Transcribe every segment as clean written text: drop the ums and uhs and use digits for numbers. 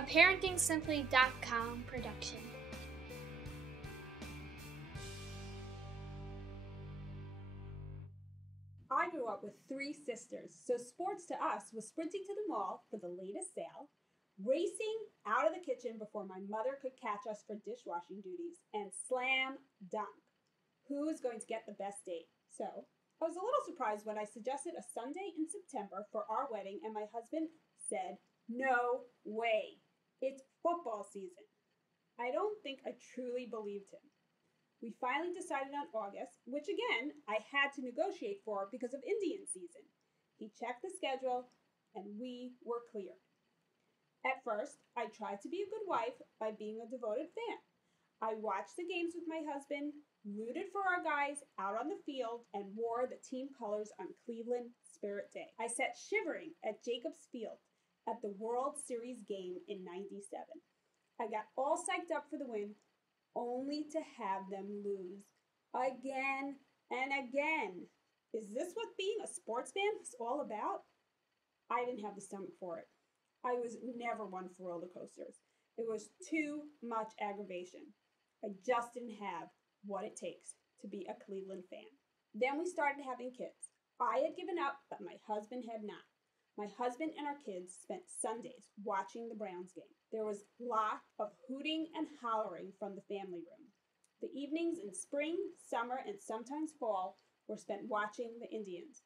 A ParentingSimply.com production. I grew up with three sisters, so sports to us was sprinting to the mall for the latest sale, racing out of the kitchen before my mother could catch us for dishwashing duties, and slam dunk. Who is going to get the best date? So, I was a little surprised when I suggested a Sunday in September for our wedding, and my husband said, "No way. It's football season." I don't think I truly believed him. We finally decided on August, which again, I had to negotiate for because of Indian season. He checked the schedule, and we were clear. At first, I tried to be a good wife by being a devoted fan. I watched the games with my husband, rooted for our guys out on the field, and wore the team colors on Cleveland Spirit Day. I sat shivering at Jacobs Field at the World Series game in '97. I got all psyched up for the win, only to have them lose again and again. Is this what being a sports fan is all about? I didn't have the stomach for it. I was never one for roller coasters. It was too much aggravation. I just didn't have what it takes to be a Cleveland fan. Then we started having kids. I had given up, but my husband had not. My husband and our kids spent Sundays watching the Browns game. There was lots of hooting and hollering from the family room. The evenings in spring, summer, and sometimes fall were spent watching the Indians.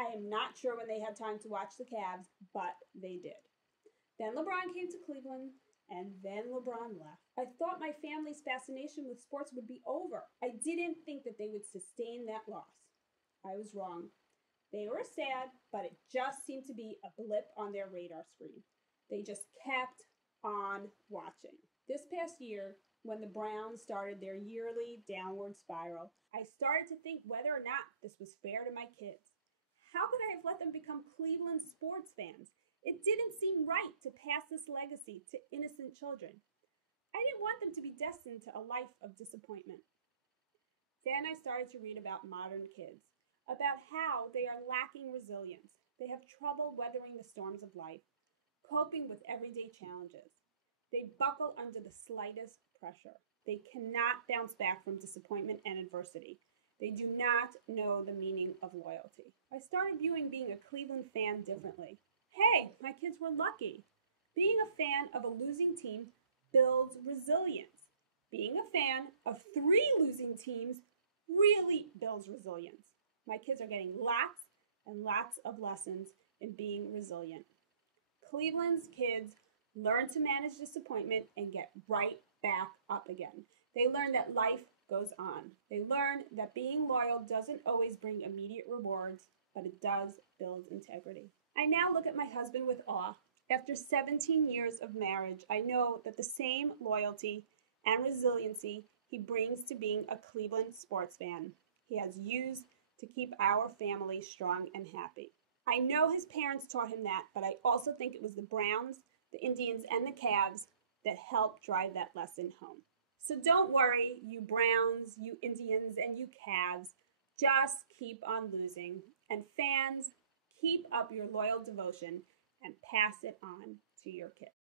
I am not sure when they had time to watch the Cavs, but they did. Then LeBron came to Cleveland, and then LeBron left. I thought my family's fascination with sports would be over. I didn't think that they would sustain that loss. I was wrong. They were sad, but it just seemed to be a blip on their radar screen. They just kept on watching. This past year, when the Browns started their yearly downward spiral, I started to think whether or not this was fair to my kids. How could I have let them become Cleveland sports fans? It didn't seem right to pass this legacy to innocent children. I didn't want them to be destined to a life of disappointment. Then I started to read about modern kids, about how they are lacking resilience. They have trouble weathering the storms of life, coping with everyday challenges. They buckle under the slightest pressure. They cannot bounce back from disappointment and adversity. They do not know the meaning of loyalty. I started viewing being a Cleveland fan differently. Hey, my kids were lucky. Being a fan of a losing team builds resilience. Being a fan of 3 losing teams really builds resilience. My kids are getting lots and lots of lessons in being resilient. Cleveland's kids learn to manage disappointment and get right back up again. They learn that life goes on. They learn that being loyal doesn't always bring immediate rewards, but it does build integrity. I now look at my husband with awe. After 17 years of marriage, I know that the same loyalty and resiliency he brings to being a Cleveland sports fan, he has used to keep our family strong and happy. I know his parents taught him that, but I also think it was the Browns, the Indians, and the Cavs that helped drive that lesson home. So don't worry, you Browns, you Indians, and you Cavs. Just keep on losing. And fans, keep up your loyal devotion and pass it on to your kids.